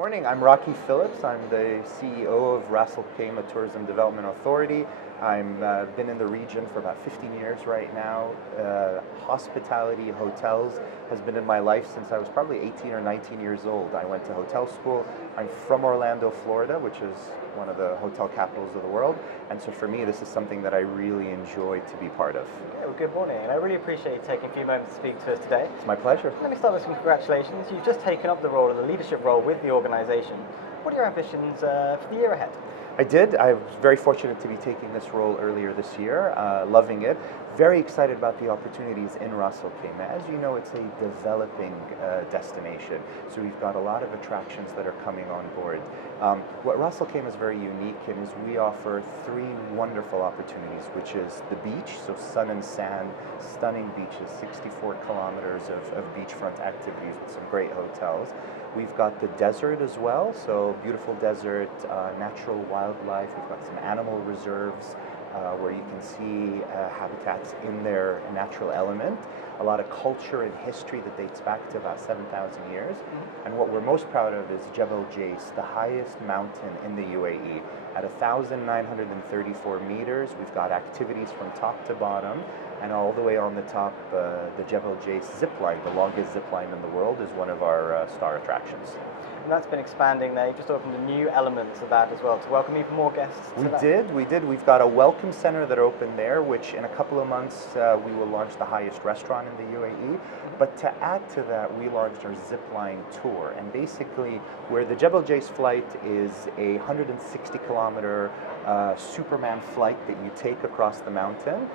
Morning, I'm Raki Phillips. I'm the CEO of Ras Al Khaimah Tourism Development Authority. I've been in the region for about 15 years right now. Hospitality, hotels has been in my life since I was probably 18 or 19 years old. I went to hotel school. I'm from Orlando, Florida, which is one of the hotel capitals of the world. And so for me, this is something that I really enjoy to be part of. Yeah, well, good morning, and I really appreciate you taking a few moments to speak to us today. It's my pleasure. Let me start with some congratulations. You've just taken up the role of the leadership role with the organisation. What are your ambitions for the year ahead? I did. I was very fortunate to be taking this role earlier this year, loving it. Very excited about the opportunities in Ras Al Khaimah. As you know, it's a developing destination, so we've got a lot of attractions that are coming on board. What Ras Al Khaimah is very unique in is we offer three wonderful opportunities, which is the beach, so sun and sand, stunning beaches, 64 kilometers of beachfront activities with some great hotels. We've got the desert as well, so beautiful desert, natural wildlife. We've got some animal reserves where you can see habitats in their natural element. A lot of culture and history that dates back to about 7,000 years. And what we're most proud of is Jebel Jais, the highest mountain in the UAE. At 1,934 meters, we've got activities from top to bottom, and all the way on the top, the Jebel Jais Zipline, the longest zipline in the world, is one of our star attractions. And that's been expanding there. You've just opened a new elements of that as well to welcome even more guests. We did. We've got a welcome center that opened there, which in a couple of months we will launch the highest restaurant in the UAE. But to add to that, we launched our Zipline tour. And basically, where the Jebel Jais flight is a 160-kilometer Superman flight that you take across the mountain,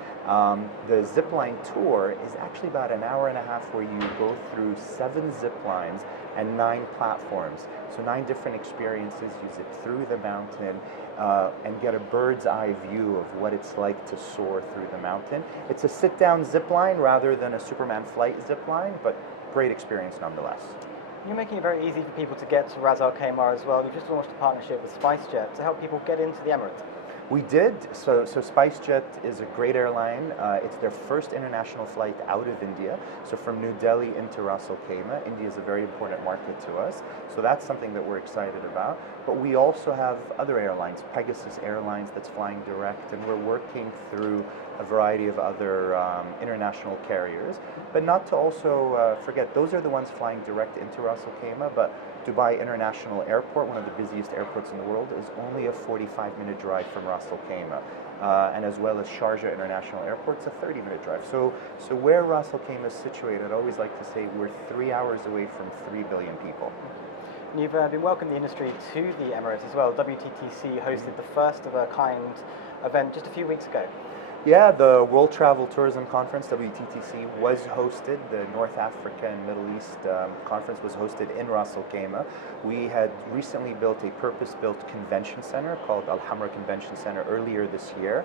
the Zipline tour is actually about an hour and a half where you go through 7 zip lines and 9 platforms. So 9 different experiences. You zip through the mountain and get a bird's eye view of what it's like to soar through the mountain. It's a sit-down zip line rather than a Superman flight zip line, but great experience nonetheless. You're making it very easy for people to get to Ras Al Khaimah as well. You've just launched a partnership with SpiceJet to help people get into the emirate. We did. So SpiceJet is a great airline. It's their first international flight out of India. So from New Delhi into Ras Al Khaimah. India is a very important market to us. So that's something that we're excited about. But we also have other airlines, Pegasus Airlines that's flying direct, and we're working through a variety of other international carriers. But not to also forget, those are the ones flying direct into Ras Al Khaimah, but Dubai International Airport, one of the busiest airports in the world, is only a 45-minute drive from Ras Al Khaimah. And as well as Sharjah International Airport, it's a 30-minute drive. So where Ras Al Khaimah is situated, I always like to say we're 3 hours away from 3 billion people. And you've been welcoming the industry to the Emirates as well. WTTC hosted the first of a kind event just a few weeks ago. Yeah, the World Travel Tourism Conference, WTTC, was hosted. The North Africa and Middle East conference was hosted in Ras Al Khaimah. We had recently built a purpose-built convention center called Al Hamra Convention Center earlier this year.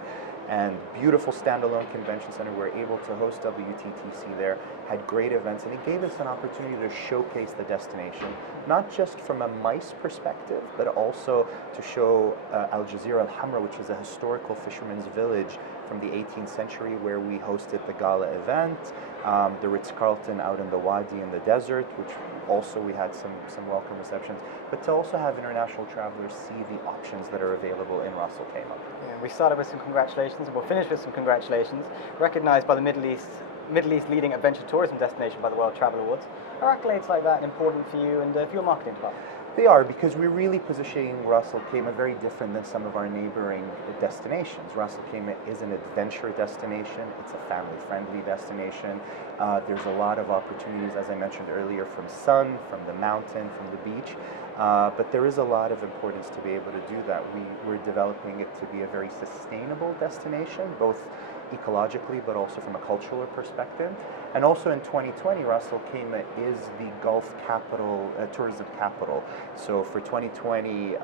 And beautiful standalone convention center. We were able to host WTTC there, had great events, and it gave us an opportunity to showcase the destination, not just from a MICE perspective, but also to show Al Jazeera Al Hamra, which is a historical fisherman's village from the 18th century where we hosted the gala event, the Ritz-Carlton out in the Wadi in the desert, which also we had some welcome receptions, but to also have international travelers see the options that are available in Ras Al Khaimah. Yeah, we started with some congratulations and we'll finish with some congratulations. Recognized by the Middle East leading adventure tourism destination by the World Travel Awards. Are accolades like that important for you and for your marketing department? They are, because we're really positioning Ras Al Khaimah very different than some of our neighboring destinations. Ras Al Khaimah is an adventure destination. It's a family-friendly destination. There's a lot of opportunities, as I mentioned earlier, from sun, from the mountain, from the beach. But there is a lot of importance to be able to do that. We're developing it to be a very sustainable destination, both ecologically but also from a cultural perspective. And also in 2020, Ras Al Khaimah is the Gulf capital, tourism capital. So for 2020,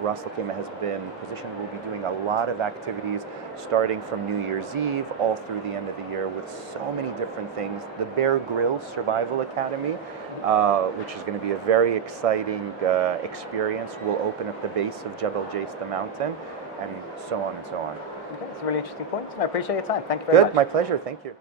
Ras Al Khaimah has been positioned, we'll be doing a lot of activities starting from New Year's Eve all through the end of the year with so many different things. The Bear Grylls Survival Academy, which is going to be a very exciting experience, will open at the base of Jebel Jais, the mountain, and so on and so on. Okay, that's a really interesting point. I appreciate your time. Thank you very much. Good, my pleasure. Thank you.